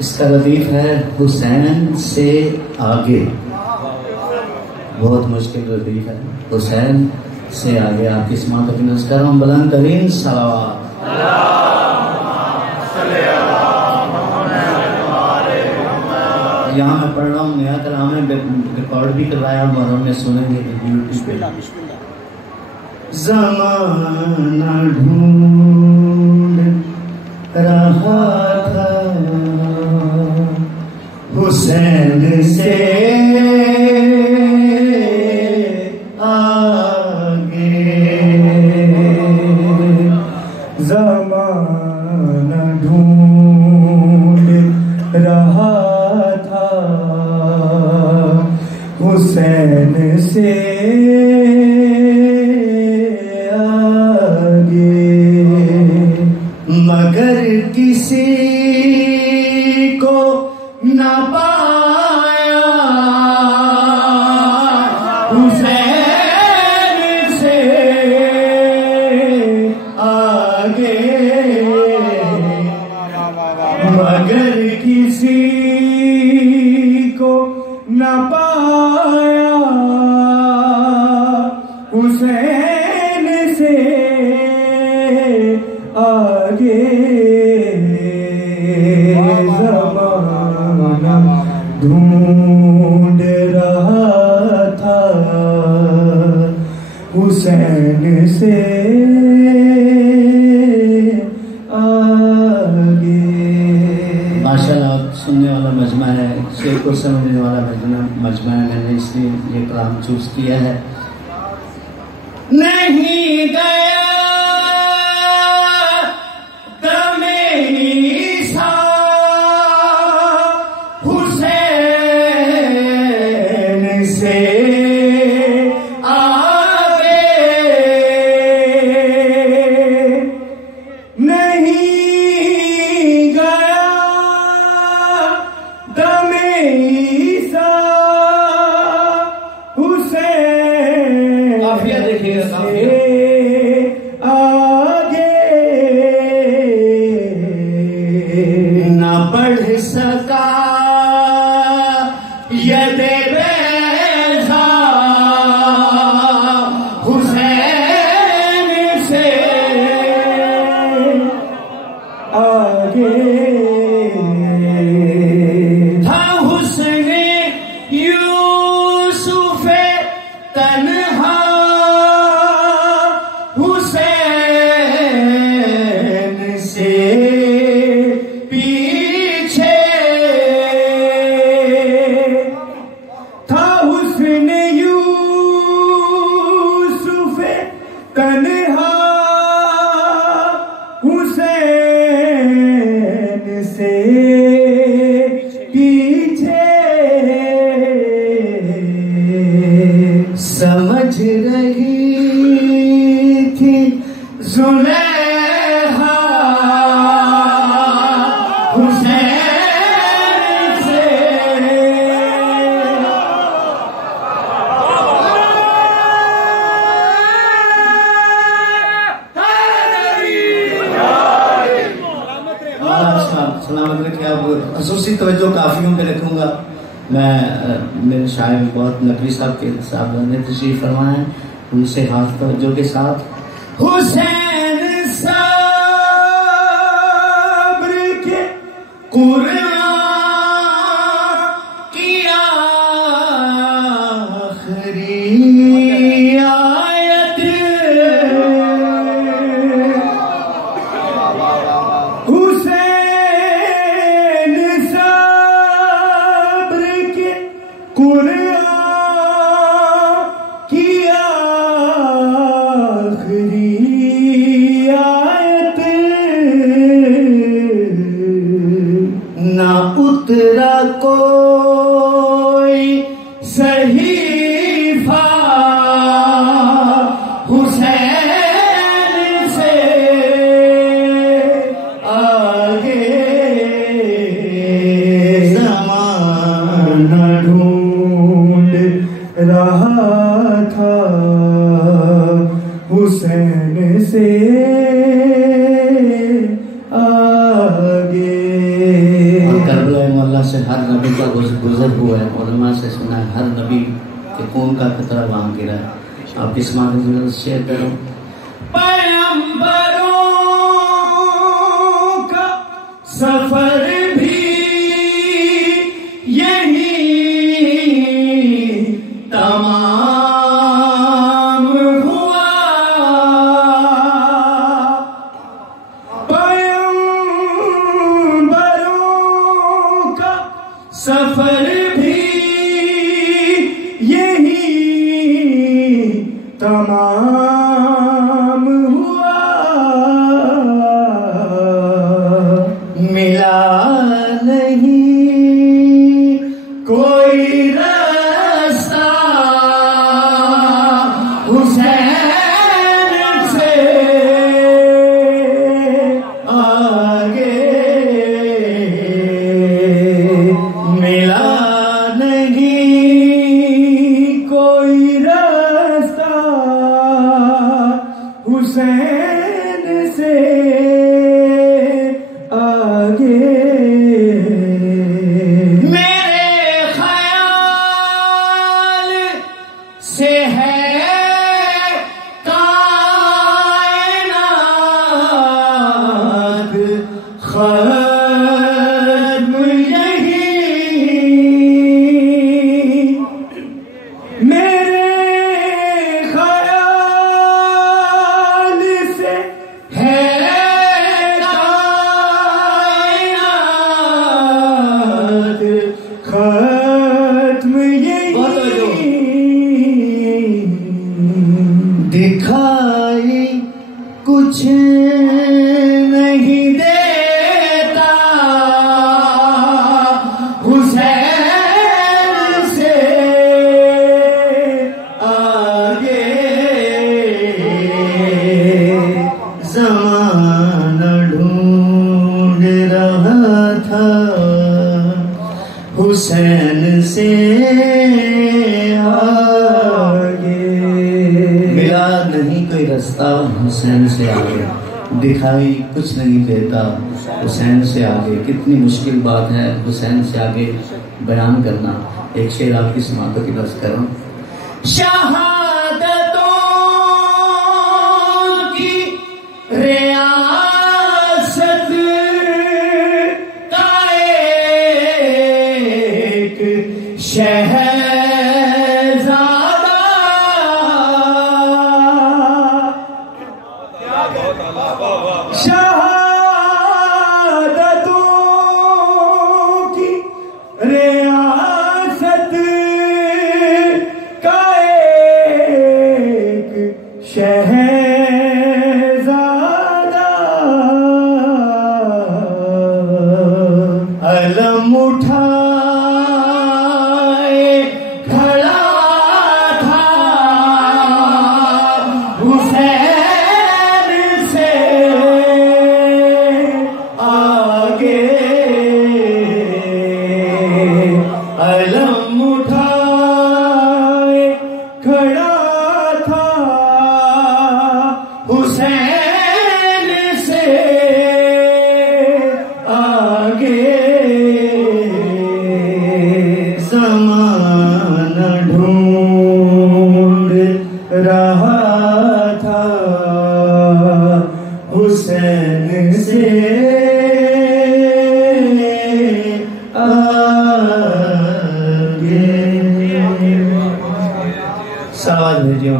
इसका लतीफ है हुसैन से आगे। बहुत मुश्किल लतीफ है। हुसैन से आगे आपकी समात की नज़र कर रहा हूँ। बुलंद तरीन सलावत। यहाँ मैं पढ़ रहा हूँ, नया कलाम है, रिकॉर्ड भी करवाया और हमने सुनेंगे यूट्यूब पे। ज़माना ढूंढ रहा था हुसैन से आगे, ज़माना ढूंढ रहा था हुसैन से मगर किसी को न पाया हुसैन से आगे, मगर किसी को न पाया हुसैन से आगे, ज़माना ढूंढ रहा था हुसैन से आगे। माशाल्लाह सुनने वाला मजमा है, शेर को समझने वाला मजमा है। मैंने इसलिए ये कलाम चूज किया है। नहीं गया बढ़ सका यदे बेज़ा हुसैन से आगे, था हुस्न यूसुफ तन्हा हुसैन से तन्हा हुसैन से पीछे। समझ रही थी ज़ुलेहा हुसैन से सलामत रखे। अब खसूसी तवज्जो काफियों पे रखूंगा मैं। मेरे शायर बहुत नकवी साहब ने तशरीफ फरमाए हैं, उनसे हाथ तवज्जो के साथ। हुसैन साब्र के कुरान की आखिरी आयत, हुसैन साब्र के कुरान की आखिरी आयत, ना उतरा कोई सहीफा हुसैन से आगे, ज़माना ढूंढ रहा था हुसैन से आगे। से हर नबी का गुजर हुआ है, उलमा से सुना है हर नबी के खून का कतरा वहाँ गिरा है। आप इस मामले में शेयर करो। पैगंबरों का सफर भी यही तमाम हुआ, पैगंबरों का सफर भी यही तमाम हुआ। मिला नहीं कोई रास्ता हुसैन से आगे, मिला नहीं कोई रास्ता हुसैन से आगे। मेरे ख्याल से है कायनात खत्म यही, मेरे ख्याल से है कायनात खत्म यही। दिखाई कुछ नहीं देता हुसैन से आगे, ज़माना ढूंढ रहा था हुसैन से आगे। मिला नहीं कोई रास्ता हुसैन से आगे, दिखाई कुछ नहीं देता हुसैन से आगे। कितनी मुश्किल बात है हुसैन से आगे बयान करना। एक शेर आपकी समातों की बस करो। शहादतों की रियासत का एक शहज़ादा, शहादतों की रियासत का एक शहज़ादा, अलम उठाए खड़ा था हुसैन से आगे, अलम उठाए खड़ा था हुसैन से आगे। ज़माना ढूंढ रहा था हुसैन से आगे। साथ भेजिए।